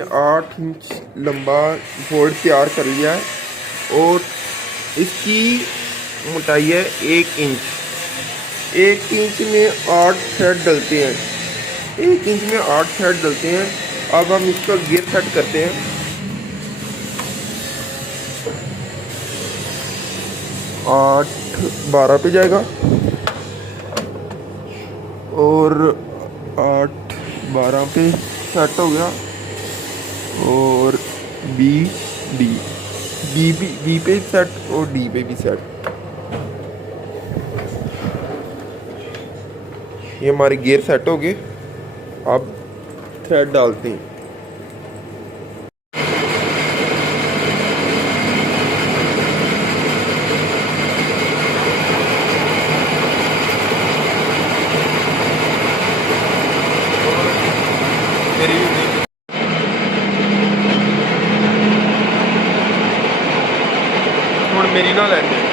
हमने 8 इंच लंबा बोर्ड तैयार कर लिया है और इसकी मोटाई है 1 इंच। 1 इंच में 8 थ्रेड डलते हैं। 1 इंच में 8 थ्रेड डलते हैं। अब हम इसका गियर सेट करते हैं। 8 12 पे जाएगा और 8 12 पे सेट हो गया और बी डी बी पे सेट और डी पे भी सेट। ये हमारे गियर सेट हो गए। अब थ्रेड डालते हैं। मेरी ना लेंगे